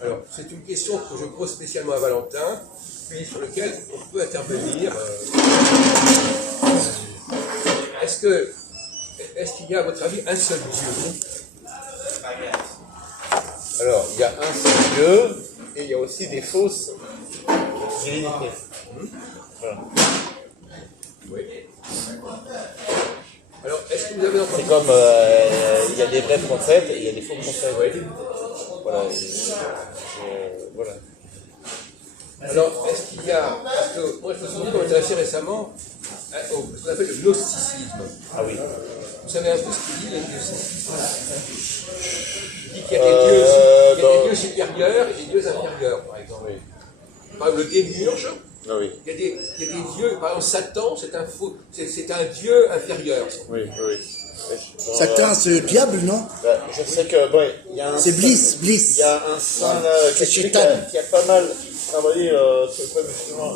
Alors, c'est une question que je pose spécialement à Valentin, puis sur laquelle on peut intervenir. Est-ce qu'il y a, à votre avis, un seul Dieu? Alors, il y a un seul Dieu, et il y a aussi des fausses divinités. Voilà. Oui. Alors, est-ce que vous avez entendu? C'est comme, il y a des vrais prophètes et il y a des faux prophètes. Oui. Voilà. Voilà. Alors, est-ce qu'il y a... Parce que moi, je me souviens qu'on était assez récemment au ce qu'on appelle le gnosticisme. Ah oui. Vous savez un peu ce qu'il dit, le gnosticisme? Il dit qu'il y a des dieux supérieurs et des dieux inférieurs, par exemple. Oui. Par exemple, le démiurge, Ah oui. il y a des dieux... Par exemple, Satan, c'est un dieu inférieur. Oui, oui. Satan, c'est le diable, non? Je sais que, bon, il y a un... C'est Bliss. Il y a un saint là, C'est qui Shaitan. a pas mal travaillé sur le problème justement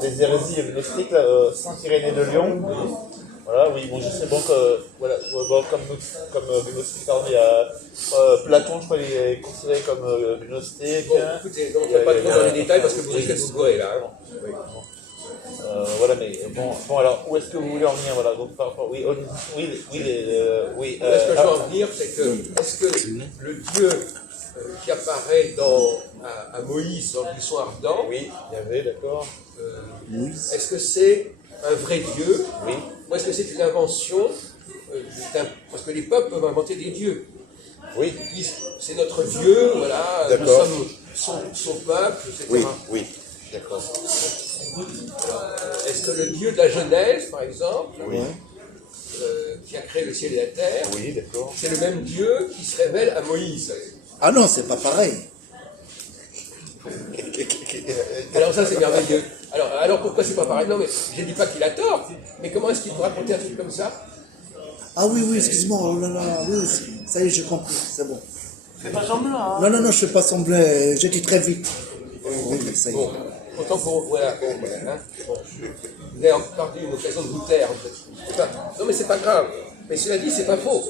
des hérésies gnostiques, là, Saint Irénée de Lyon. Voilà, oui, bon, je sais bon que, voilà, bon, comme gnostique, pardon, il y a Platon, je crois, il est considéré comme gnostique. Bon, écoutez, donc, on ne va pas trop dans les détails parce que vous risquez de vous gourer là. Hein. Oui. Voilà, mais bon, alors, où est-ce que vous voulez en venir? Voilà, donc par rapport, oui. Ce que je veux en venir, c'est que, est-ce que le Dieu qui apparaît à Moïse dans le buisson ardent, oui, il y avait, d'accord. est-ce que c'est un vrai Dieu? Oui. Ou est-ce que c'est une invention parce que les peuples peuvent inventer des dieux. Oui. Ils disent, c'est notre Dieu, voilà, nous sommes son peuple, etc. Oui, oui, d'accord. Est-ce que le Dieu de la Genèse, par exemple, Oui. qui a créé le ciel et la terre, Oui, d'accord. c'est le même Dieu qui se révèle à Moïse? Ah non, c'est pas pareil. Alors ça c'est merveilleux. Alors pourquoi c'est pas pareil? Non mais je ne dis pas qu'il a tort, mais comment est-ce qu'il peut raconter un truc comme ça? Ah oui, excuse-moi, oh là là, oui, ça y est, j'ai compris, c'est bon. Fais pas semblant, hein. Non, je fais pas sembler, j'ai dit très vite. Oui, ça y est. Bon, autant pour... Voilà, bon, hein. Bon. Vous avez encore perdu une occasion de vous taire, en fait. Non mais c'est pas grave. Mais cela dit, c'est pas faux.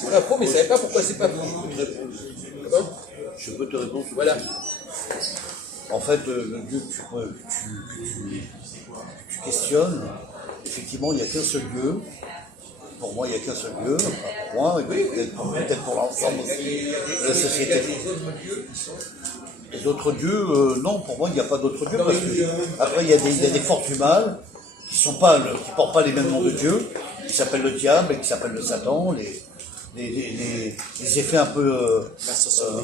C'est pas faux, mais vous ne savez pas pourquoi c'est pas faux. Comment? Je peux te répondre. Voilà. En fait, le Dieu que tu questionnes, effectivement, il n'y a qu'un seul Dieu. Pour moi, il n'y a qu'un seul Dieu. Pour moi, et peut-être pour l'ensemble aussi de la société. Les autres dieux, non, pour moi, il n'y a pas d'autres dieux. Parce que, après, il y a des forces du mal qui ne portent pas les mêmes noms de Dieu, qui s'appellent le diable et qui s'appellent le Satan, les effets un peu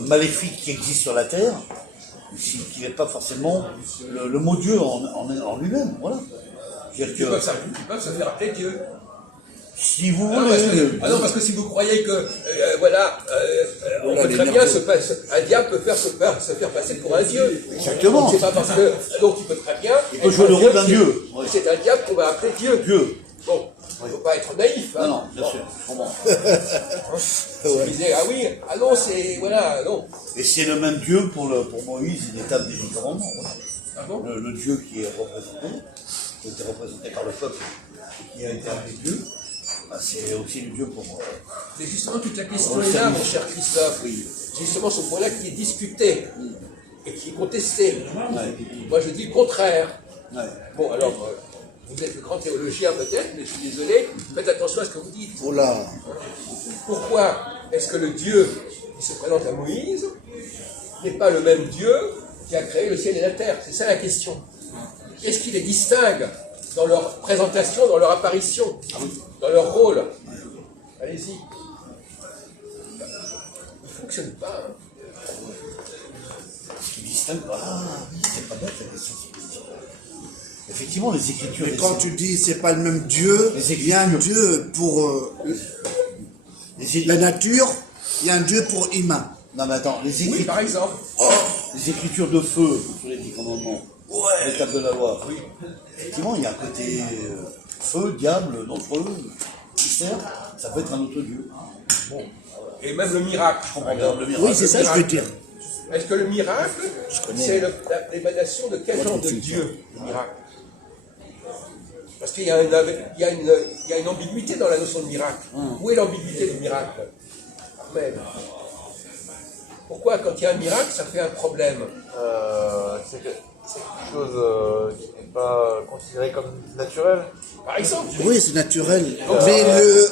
maléfiques qui existent sur la terre, qui n'est pas forcément le mot Dieu en lui-même. Voilà. Ils peuvent se faire appeler Dieu. Si vous voulez. Parce que si vous croyez que, on peut très bien un diable peut se faire passer pour un dieu. Exactement. Donc c'est pas parce que, donc il peut très bien. Il peut jouer le rôle d'un dieu. C'est un diable qu'on va appeler Dieu. Dieu. Bon, il ne faut pas être naïf. Hein. Non, bien sûr. Comment Vous disiez, ah oui, ah non, c'est, voilà, non. Et c'est le même Dieu pour Moïse, il étape des 10 commandements. Voilà. Ah bon? Le Dieu qui est représenté, qui a été représenté par le peuple, et qui a été appelé Dieu, c'est aussi le Dieu pour... Mais justement, toute la question est là, mon cher Christophe. Oui. C'est justement ce point-là qui est discuté et qui est contesté. Ouais. Moi, je dis le contraire. Ouais. Bon, alors, vous êtes le grand théologien peut-être, mais je suis désolé, faites attention à ce que vous dites. Oh là. Pourquoi est-ce que le Dieu qui se présente à Moïse n'est pas le même Dieu qui a créé le ciel et la terre? C'est ça la question. Qu'est-ce qui les distingue dans leur présentation, dans leur apparition, dans leur rôle? Allez-y. Il ne fonctionne pas. Hein. Ce qui distingue, c'est pas bête la question. Effectivement, les Écritures... Mais quand tu dis c'est pas le même Dieu, il y a un Dieu pour la nature, il y a un Dieu pour humain. Non mais attends, les Écritures... Oui, par exemple. Les Écritures de feu, sur les 10 commandements, l'étape de la loi. Oui. Effectivement, il y a un côté feu, diable, dangereux, mystère, ça peut être un autre Dieu. Bon. Et même le miracle. Je comprends bien, le miracle. Oui, c'est ça que je veux dire. Est-ce que le miracle, c'est l'émanation de quel genre de Dieu, le miracle? Parce qu'il y a une ambiguïté dans la notion de miracle. Où est l'ambiguïté du miracle? Ahmed. Pourquoi, quand il y a un miracle, ça fait un problème? C'est quelque chose qui n'est pas considéré comme naturel. Par exemple, Oui, c'est naturel. Donc, Mais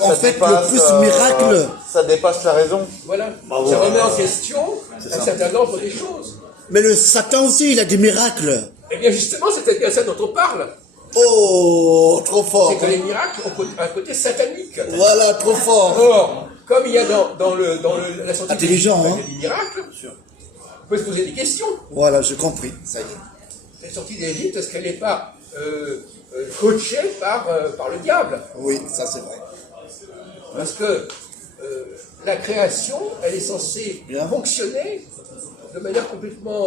en Ça fait, dépasse, le plus miracle, ça dépasse la raison. voilà, Bravo. ça remet en question un certain ordre des choses. mais le Satan aussi, il a des miracles. Eh bien, justement, c'est peut-être bien ça dont on parle. Oh, trop fort. C'est que les miracles ont un côté satanique. Voilà, trop fort. Or, comme il y a dans la sortie Intelligent, d'Égypte, hein. il y a des miracles, on peut se poser des questions. Voilà, j'ai compris. Ça y est. La sortie d'Égypte, est-ce qu'elle n'est pas coachée par le diable? Oui, ça c'est vrai. Parce que la création, elle est censée Bien. fonctionner de manière complètement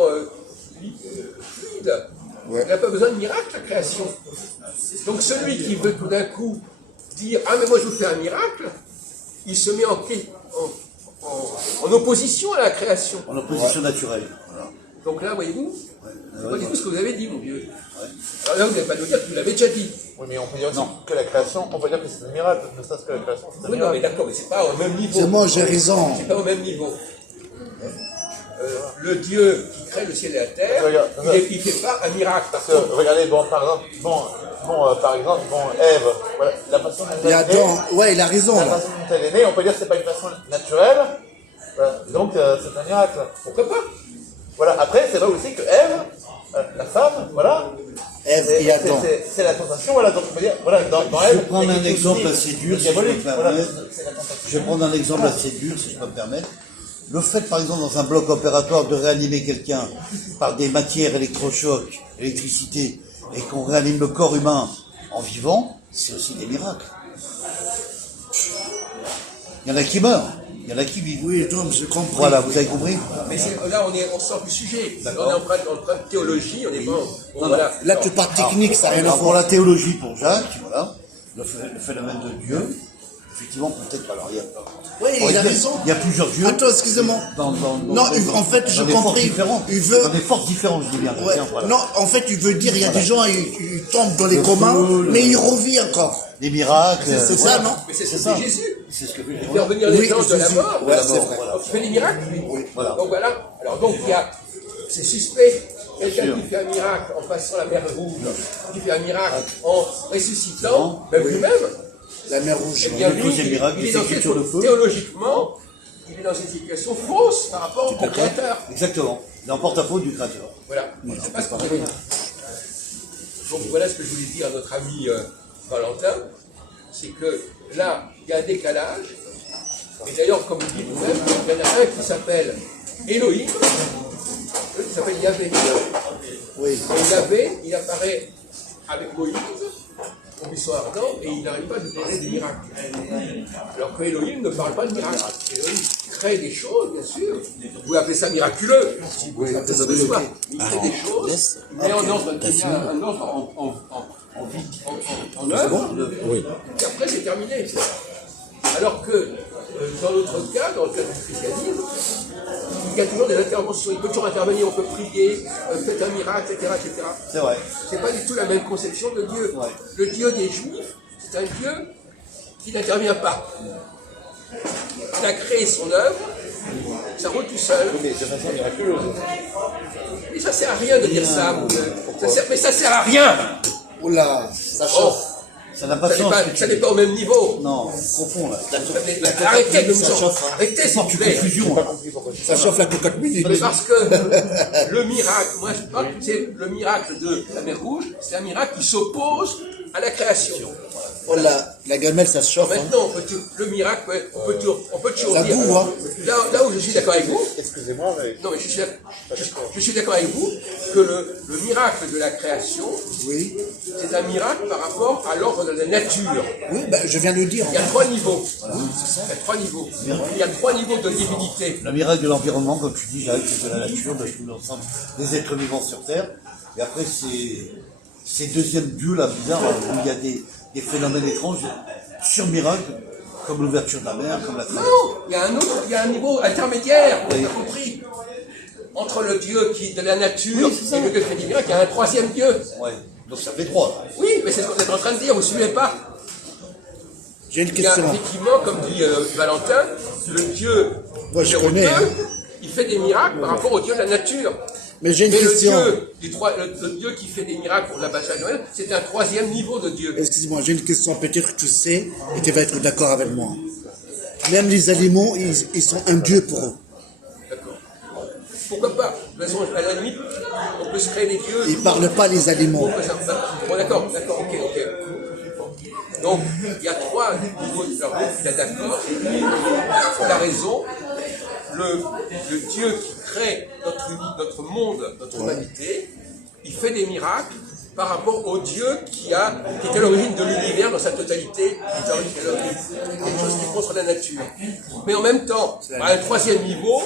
fluide. Ouais. Elle n'a pas besoin de miracle, la création. Donc celui qui veut tout d'un coup dire « Ah, mais moi je vous fais un miracle », il se met en opposition à la création. En opposition naturelle. Voilà. Donc là, voyez-vous, ouais, tout ce que vous avez dit, mon vieux. Alors là, vous n'allez pas nous dire que vous l'avez déjà dit. Oui, mais on peut dire aussi que la création, on peut dire que c'est un miracle, ne serait-ce que la création, c'est un Oui, non, mais miracle. d'accord, mais c'est pas au même niveau. C'est moi, j'ai raison. C'est pas au même niveau. Le Dieu qui crée le ciel et la terre, Regarde, il ne fait pas un miracle. Parce que, regardez, bon, par exemple, Ève, voilà, la façon dont Et elle est née, Adam, ouais, il a raison la là. façon dont elle est née, on peut dire que c'est pas une façon naturelle, voilà, donc c'est un miracle. Pourquoi pas? Voilà, après, c'est vrai aussi que Ève, la femme, voilà, Ève et Adam. c'est la tentation, voilà, donc on peut dire, voilà, dans Ève, Je vais prendre il y a un quelque exemple chose assez dur, de si je peux me diabolique, voilà, permettre. c'est la tentation. Je vais prendre un exemple assez dur, si je peux me permettre. Le fait, par exemple, dans un bloc opératoire, de réanimer quelqu'un par des matières électrochocs, électricité, et qu'on réanime le corps humain en vivant, c'est aussi des miracles. Il y en a qui meurent, il y en a qui vivent. Oui, donc je comprends. Voilà, vous avez compris? Mais là, on sort du sujet. Là, D'accord. on est en train de théologie, on n'est pas. Bon, voilà. Là, tu parles technique, ça n'a rien à Alors, pour voir. la théologie, pour Jacques, voilà, le phénomène de Dieu, effectivement, peut-être, alors, Oui, il a raison. il y a plusieurs dieux. Attends, excusez-moi. Non, en fait, j'ai compris. Il veut. Dans des forces différentes, je dis bien. Ouais. Tiens, voilà. Non, en fait, il veut dire, il y a des gens, ils tombent dans les communs, mais ils reviennent encore. Les miracles. C'est ça, non? Mais c'est ça. Jésus. C'est ce que Il fait revenir les gens de la Jésus. mort. Ouais, c'est vrai. Donc, il fait des miracles, lui. Voilà. Donc voilà. Alors donc il y a, c'est suspect. Quelqu'un sûr. qui fait un miracle en passant la mer rouge, qui fait un miracle en ressuscitant, même lui-même, La mer rouge. eh bien Le lui, deuxième miracle, il est il dans s'écrit sur le feu. théologiquement, il est dans une situation fausse par rapport au Créateur. Exactement. Il emporte à faute du Créateur. Voilà. Je ne sais pas ce que vous avez dit. Donc voilà ce que je voulais dire à notre ami Valentin, c'est que là, il y a un décalage, et d'ailleurs, comme vous dites vous-même, il y en a un qui s'appelle Elohim, l'autre qui s'appelle Yahvé. Oui. Et Yahvé, il apparaît avec Moïse, au buisson ardent, et il n'arrive pas à lui parler de miracles. Alors que Elohim ne parle pas de miracles. Elohim crée des choses, bien sûr. Vous pouvez appeler ça miraculeux, si vous voulez appeler ça de soi. Il crée des choses, il met en ordre, il met un ordre en œuvre, et après c'est terminé. Alors que dans notre cas, dans le cas du christianisme, il y a toujours des interventions. Il peut toujours intervenir, on peut prier, faites un miracle, etc., etc. C'est vrai. C'est pas du tout la même conception de Dieu. Ouais. Le Dieu des Juifs, c'est un Dieu qui n'intervient pas. Il a créé son œuvre, ça roule tout seul. Mais de façon miraculeuse. Mais ça sert à rien de dire ça, mon Dieu. Mais ça sert à rien. Oula, ça Oh, chauffe. Ça n'a pas de ça n'est sens. pas, ce que tu ça n'est dis. pas au même niveau. Non, confond là. Arrêtez de ça chauffe, hein. Arrêtez, s'il vous Tu plaît. confusion. Pas compris pourquoi je Ça chauffe la cocotte minute. Mais parce que le miracle, moi je parle, c'est le miracle de la mer Rouge, c'est un miracle qui s'oppose à la création. Oh la gamelle, ça se chauffe. Hein. Maintenant, le miracle, on peut toujours Ça dire. boue, hein. Là où je suis d'accord avec vous, Excusez-moi, mais non mais je suis d'accord avec vous que le miracle de la création, Oui. c'est un miracle par rapport à l'ordre de la nature. Oui, ben, je viens de le dire. Il y a trois niveaux. Il y a trois niveaux. Il y a trois niveaux de divinité. Le miracle de l'environnement, comme tu dis, Jacques, c'est de la nature, de tout l'ensemble des êtres vivants sur Terre. Et après, ces deuxièmes dieux là, bizarres, où il y a des phénomènes étranges, sur miracle, comme l'ouverture de la mer, comme la Non, il y a un niveau intermédiaire, vous avez compris. Entre le Dieu qui est de la nature Oui, c'est ça. et le Dieu qui fait des miracles, il y a un troisième Dieu. Ouais. Donc ça fait trois. Oui, mais c'est ce qu'on est en train de dire, vous ne suivez pas. J'ai une Il y a question. effectivement, comme dit Valentin, le Dieu Moi, je numéro connais, 2, hein. il fait des miracles par rapport au Dieu de la nature. Mais j'ai une Mais question. le Dieu qui fait des miracles pour la bâche à Noël, c'est un troisième niveau de Dieu. Excuse-moi, j'ai une question. Peut-être que tu sais et tu vas être d'accord avec moi. Même les animaux, ils sont un dieu pour eux. D'accord. Pourquoi pas? De toute façon, à la limite, on peut se créer des dieux. Ils parlent pas les animaux. Bon, d'accord, ok. Donc, il y a trois niveaux de cerveau, il est d'accord, il a raison. Le Dieu qui crée notre monde, notre humanité, il fait des miracles par rapport au Dieu qui est à l'origine de l'univers dans sa totalité, quelque chose qui est contre la nature. Mais en même temps, à un troisième niveau,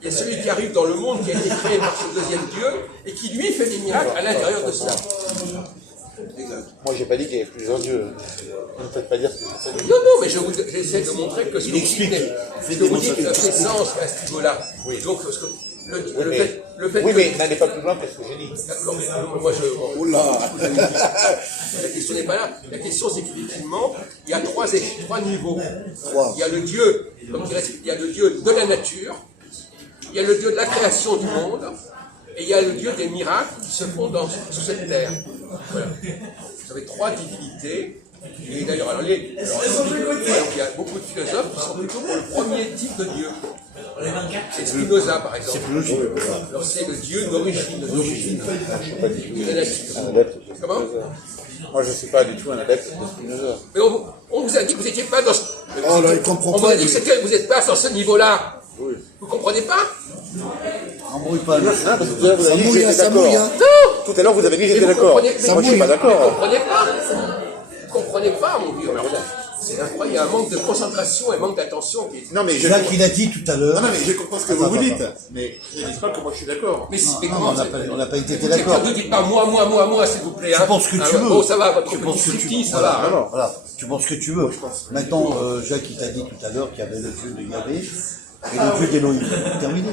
il y a celui qui arrive dans le monde qui a été créé par ce deuxième Dieu et qui lui fait des miracles à l'intérieur de ça. Moi, j'ai pas dit qu'il y avait plusieurs dieux. Vous ne faites pas dire que c'est ça. Non, mais j'essaie de montrer que ce que vous dites fait sens à ce niveau-là. Oui. Donc, le fait Oui, que... mais n'allez pas plus loin que ce que j'ai dit. D'accord, mais moi je... Oula. La question n'est pas là. La question c'est qu'effectivement, il y a trois niveaux. Trois. Il y a le Dieu, comme dirait, il y a le Dieu de la nature, il y a le Dieu de la création du monde, et il y a le Dieu des miracles qui se font sous cette terre. Voilà. Vous avez trois divinités. Et d'ailleurs, il y a beaucoup de philosophes qui sont plutôt pour le premier type de Dieu. C'est Spinoza, par exemple. C'est plus logique. Alors, c'est le Dieu d'origine, de la nature. Un adepte de Comment? Spinoza. Moi, je ne suis pas du tout un adepte de Spinoza. Mais on vous a dit que vous n'étiez pas dans ce... Oh là, il comprend on vous a pas. dit que vous n'êtes pas dans ce niveau-là. Oui. Vous comprenez pas? Embrouille pas. Non, parce que tout à l'heure, vous avez dit que mouille, j'étais ça d'accord. mouille, hein. Non. Tout à l'heure, vous avez dit que Mais j'étais vous d'accord. comprenez- Moi, je ne suis pas Vous d'accord. comprenez pas? Vous comprenez pas, mon vieux. Alors, c'est incroyable. Il y a un manque de concentration et un manque d'attention qui est... Non, mais je... Jacques, il a dit tout à l'heure. Non, mais je comprends ce que vous dites. Mais je ne dis pas que moi, je suis d'accord. Mais, Non, mais non, comment on n'a pas été Écoutez, d'accord. Ne dites pas moi, s'il vous plaît. Tu penses que tu veux. Bon, ça va, votre Tu petit penses que tu striptease, ça voilà, va. non. voilà. Tu penses que tu veux. Maintenant, Jacques, il t'a dit tout à l'heure qu'il y avait le dieu de Yahvé et le dieu d'Élohim. Terminé.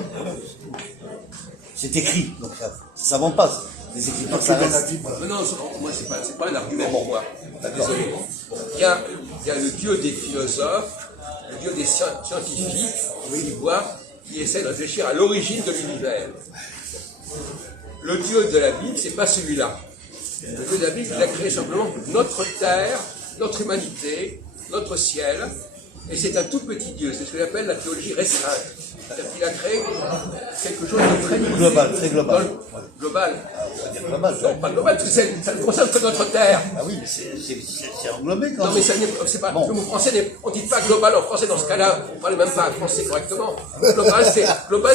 C'est écrit, donc ça s'invente pas. Les écritures, ça reste. Non, moi, c'est pas un argument pour moi. Désolé. Il y a le Dieu des philosophes, le Dieu des scientifiques, qui essaient de réfléchir à l'origine de l'univers. Le Dieu de la Bible, c'est pas celui-là. Le Dieu de la Bible, il a créé simplement notre terre, notre humanité, notre ciel, et c'est un tout petit Dieu. C'est ce qu'on appelle la théologie restreinte. C'est-à-dire qu'il a créé quelque chose de très limité. Global, très global. Global. Global. Non, pas global, parce que ça ne concerne que notre terre. Ah oui, mais c'est englobé quand Non, même. mais ça c'est pas. Bon. Le mot français, on ne dit pas global en français dans ce cas-là. On ne parle même pas français correctement. Global,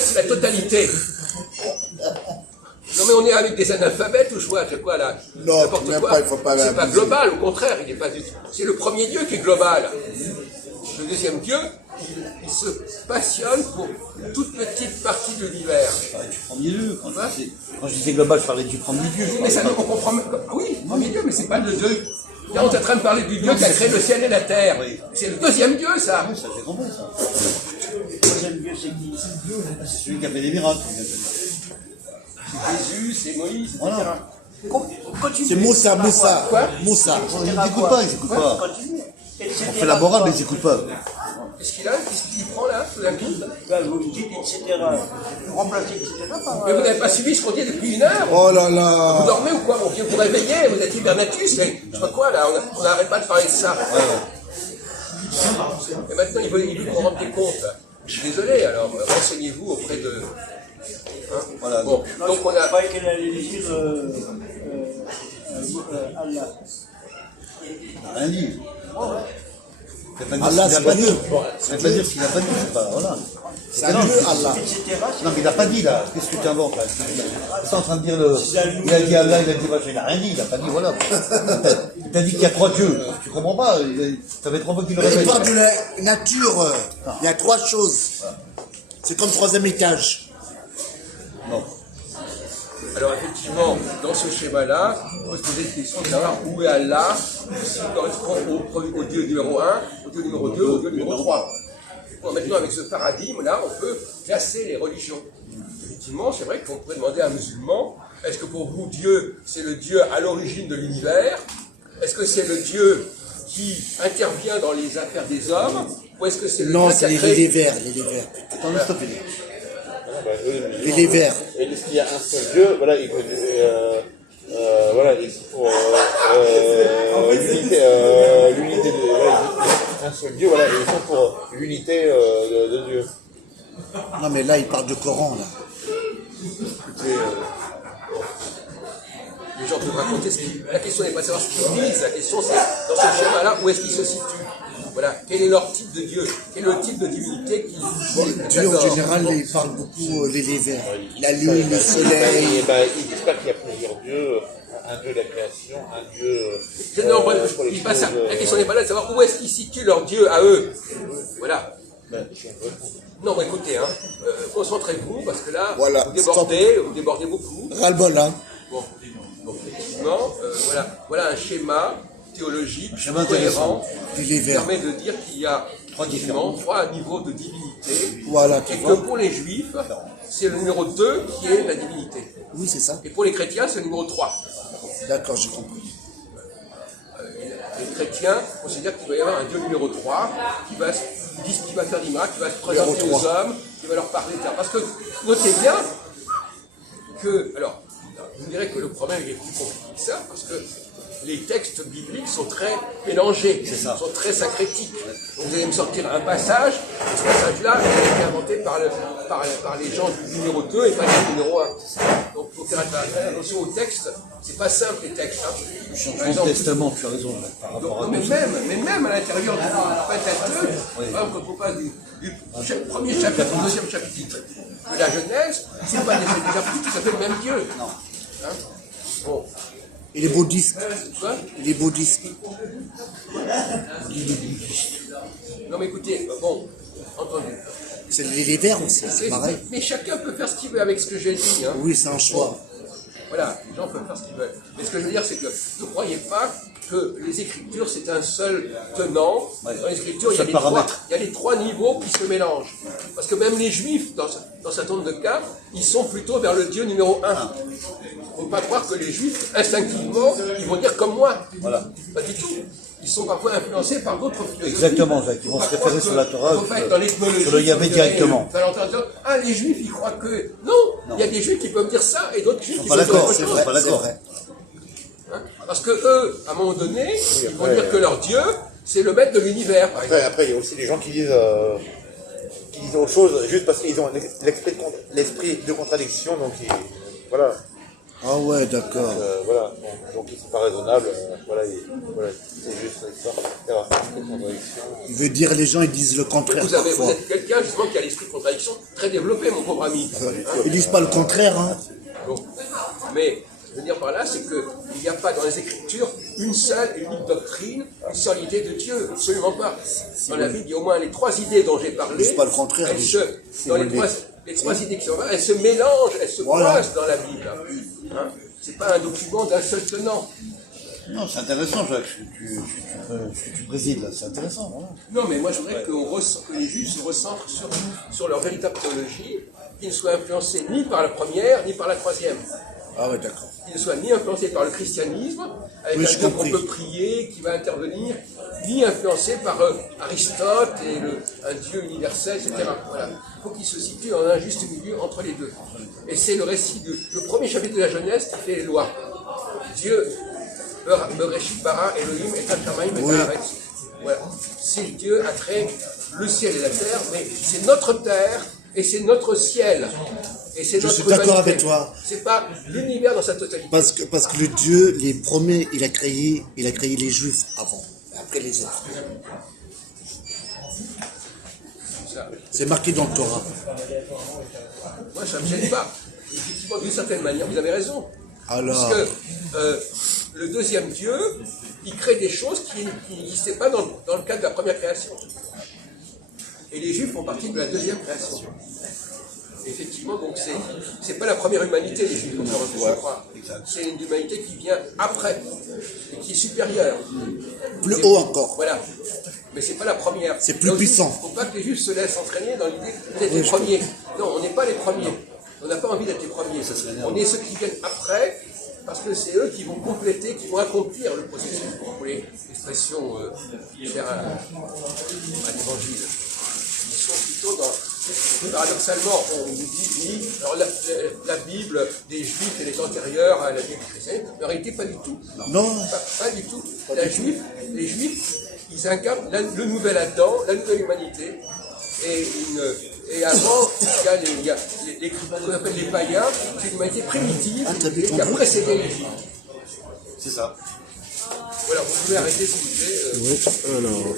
c'est la totalité. Non, mais on est avec des analphabètes ou je vois quoi là? Non, N'importe même quoi. pas, il faut pas C'est pas abuser. global, au contraire, il n'est pas du tout. C'est le premier Dieu qui est global. Le deuxième Dieu, il se passionne pour une toute petite partie de l'univers. Je parlais du premier Dieu. Quand je disais global, je parlais du premier Dieu. Mais ça, on comprend même. Ah oui, le premier Dieu, mais c'est pas le Dieu. Là, on est en train de parler du Dieu qui a créé le ciel et la terre. Oui. C'est le deuxième Dieu, ça. Oui, ça j'ai compris ça. Le troisième Dieu, c'est qui? C'est celui qui a fait des miracles. C'est Jésus, c'est Moïse, etc. Voilà. C'est Moussa. Quoi? Moussa. Ils n'écoutent pas, ils n'écoutent pas. On fait la morale, mais ils n'écoutent pas. Qu'est-ce qu'il a? Qu'est-ce qu'il prend là, tout d'un coup? Vous me dites, etc. Remplacez, etc. par... Mais vous n'avez pas suivi ce qu'on dit depuis une heure? Oh là Vous là. dormez ou quoi, mon vieux? Vous réveillez, vous êtes hibernatus, mais je sais pas quoi là, on n'arrête pas de parler de ça. Et maintenant, il veut qu'on rende des comptes. Je suis désolé, alors renseignez-vous auprès de. Hein? Voilà. Bon, donc on Je a. croyais qu'elle allait dire Allah. Il n'a rien dit. Allah, c'est pas Dieu. Ça veut pas dire ce qu'il n'a pas dit, c'est pas. Voilà. C'est un Dieu, Allah. Etc. Non, mais il n'a pas dit là. Qu'est-ce que tu inventes là? Tu es en train de dire le. Il a dit Allah, il a dit machin, il n'a rien dit, il n'a pas dit voilà. Il t'a dit qu'il y a trois dieux. Tu comprends pas? Ça fait 3 fois qu'il le Il répète. parle de la nature. Il y a 3 choses. C'est comme 3e étage. Non. Alors effectivement, dans ce schéma-là, on peut se poser la question de savoir où est Allah, s'il correspond au Dieu numéro 1, au Dieu numéro 2, au Dieu numéro 3. Bon, maintenant, avec ce paradigme-là, on peut classer les religions. Effectivement, c'est vrai qu'on pourrait demander à un musulman, est-ce que pour vous, Dieu, c'est le Dieu à l'origine de l'univers? Est-ce que c'est le Dieu qui intervient dans les affaires des hommes? Ou est-ce que c'est le Non, Dieu qui c'est a les créé... verts. Attends, laisse-toi finir. les verts. Et est-ce qu'il y a un seul Dieu, voilà, voilà, et c'est pour l'unité, voilà, un seul Dieu, voilà, et ils sont pour l'unité de Dieu. Non, mais là, il parle de Coran, là. Les gens peuvent raconter ce qu'ils... La question n'est pas de savoir ce qu'ils disent, la question c'est, dans ce schéma-là, où est-ce qu'ils se situent. Voilà, quel est leur type de Dieu, quel est le type de divinité qui... Dieu, en général, il parle beaucoup les verts. La lune, le soleil. Il espère qu'il y a plusieurs dieux, un dieu de la création, un dieu... Il passe ça. La question n'est pas là de savoir où est-ce qu'ils situent leur Dieu à eux. Voilà. Non, mais écoutez, concentrez-vous, parce que là, Voilà, vous débordez beaucoup. Ras-le-bol, hein. Bon, donc effectivement, voilà un schéma théologique schéma cohérent Il est qui vert. permet de dire qu'il y a effectivement trois niveaux de divinité, Voilà, et tu que vois. pour les juifs, c'est le numéro 2 qui est la divinité. Oui, c'est ça. Et pour les chrétiens, c'est le numéro 3. D'accord, j'ai compris. Les chrétiens considèrent qu'il doit y avoir un Dieu numéro 3 qui va faire des miracles, qui va se présenter aux hommes, qui va leur parler, etc. Parce que notez bien que, alors, vous me direz que le problème est plus compliqué que ça, parce que les textes bibliques sont très mélangés, sont très syncrétiques. Donc vous allez me sortir un passage, et ce passage-là, il a été inventé par les gens du numéro 2 et pas du numéro 1. Donc il faut faire attention aux textes. C'est pas simple les textes. Le Changement de Testament, tu as raison, là, par rapport à mais même à l'intérieur du Pentateuque, par exemple, quand on passe du premier chapitre au deuxième chapitre de la Genèse, c'est pas des chapitres qui s'appellent le même Dieu. Non. Hein? Bon. Et les bouddhistes. Quoi? Les bouddhistes. Non mais écoutez, bon, entendu. C'est les verts aussi, c'est pareil. Mais chacun peut faire ce qu'il veut avec ce que j'ai dit. Hein. Oui, c'est un choix. Voilà, les gens peuvent faire ce qu'ils veulent. Mais ce que je veux dire, c'est que ne croyez pas que les Écritures, c'est un seul tenant. Dans les Écritures, il y a les trois niveaux qui se mélangent. Parce que même les Juifs, dans un certain nombre de cas, ils sont plutôt vers le Dieu numéro 1. Il ne faut pas croire que les Juifs, instinctivement, ils vont dire comme moi. Voilà. Pas du tout. Ils sont parfois influencés par d'autres philosophies. Exactement, ils vont se référer sur la Torah, sur le Yahvé directement. Ah, les Juifs, ils croient que... Non, il y a des Juifs qui peuvent dire ça et d'autres Juifs qui Pas peuvent dire d'accord, autre c'est chose. pas d'accord. Hein? Parce que eux, à un moment donné, ils vont dire que leur Dieu, c'est le maître de l'univers, par exemple. Après, il y a aussi des gens qui disent autre chose juste parce qu'ils ont l'esprit de contradiction, donc voilà. Ah ouais, d'accord. Voilà, donc ils sont pas raisonnables, voilà, c'est juste ça. Il y a l'esprit de contradiction. Il veut dire les gens, ils disent le contraire Vous parfois. êtes quelqu'un, justement, qui a l'esprit de contradiction très développé, mon pauvre ami. Ils disent pas le contraire, hein. Bon. Mais, je veux dire par là, c'est qu'il n'y a pas dans les Écritures une seule et unique doctrine, une seule idée de Dieu, absolument pas. Dans la Bible, il y a au moins les trois idées dont j'ai parlé. Ils disent pas le contraire. Les trois idées qui sont là, elles se mélangent, elles se croisent dans la Bible. Hein? C'est pas un document d'un seul tenant. Non, c'est intéressant, Jacques, tu présides là, c'est intéressant. Voilà. Non, mais moi je voudrais que les Juifs se recentrent sur leur véritable théologie, qu'ils ne soient influencés ni par la première, ni par la troisième. Ah ouais, d'accord. Qu'ils ne soient ni influencés par le christianisme, avec un Dieu qu'on peut prier, qui va intervenir, ni influencés par Aristote et un Dieu universel, etc. Voilà. Il faut qu'ils se situent dans un juste milieu entre les deux. Et c'est le récit le premier chapitre de la Genèse qui fait les lois. Dieu, Bereshit bara Elohim et Hashamaim et Haaretz. Voilà. C'est Dieu a créé le ciel et la terre, mais c'est notre terre et c'est notre ciel. Et c'est Je notre suis d'accord humanité. avec toi. C'est pas l'univers dans sa totalité. Parce que le Dieu, les premiers, il a créé les Juifs avant, après les autres. C'est marqué dans le Torah. Moi, ça ne me gêne pas. Effectivement, d'une certaine manière, vous avez raison. Alors, Parce que le deuxième Dieu, il crée des choses qui n'existaient pas dans le cadre de la première création. Et les Juifs font partie de la deuxième création. Effectivement, donc c'est pas la première humanité, les Juifs, je crois. C'est une humanité qui vient après, et qui est supérieure. plus haut encore. Voilà. Mais c'est pas la première. C'est plus Là aussi, puissant. Il ne faut pas que les Juifs se laissent entraîner dans l'idée d'être les premiers. Non, on n'est pas les premiers. On n'a pas envie d'être les premiers. On est ceux qui viennent après, parce que c'est eux qui vont compléter, qui vont accomplir le processus. Vous voulez l'expression chère à l'Évangile. Ils sont plutôt Paradoxalement, on nous dit, oui, alors la Bible des Juifs, elle est antérieure à la Bible chrétienne, mais en réalité, pas du tout. Non. Pas du tout. Les Juifs, ils incarnent le nouvel Adam, la nouvelle humanité. Et avant, il y a ce qu'on appelle les païens, c'est une humanité primitive qui a précédé les Juifs. C'est ça. Voilà, vous pouvez arrêter s'il vous plaît. Oui, alors.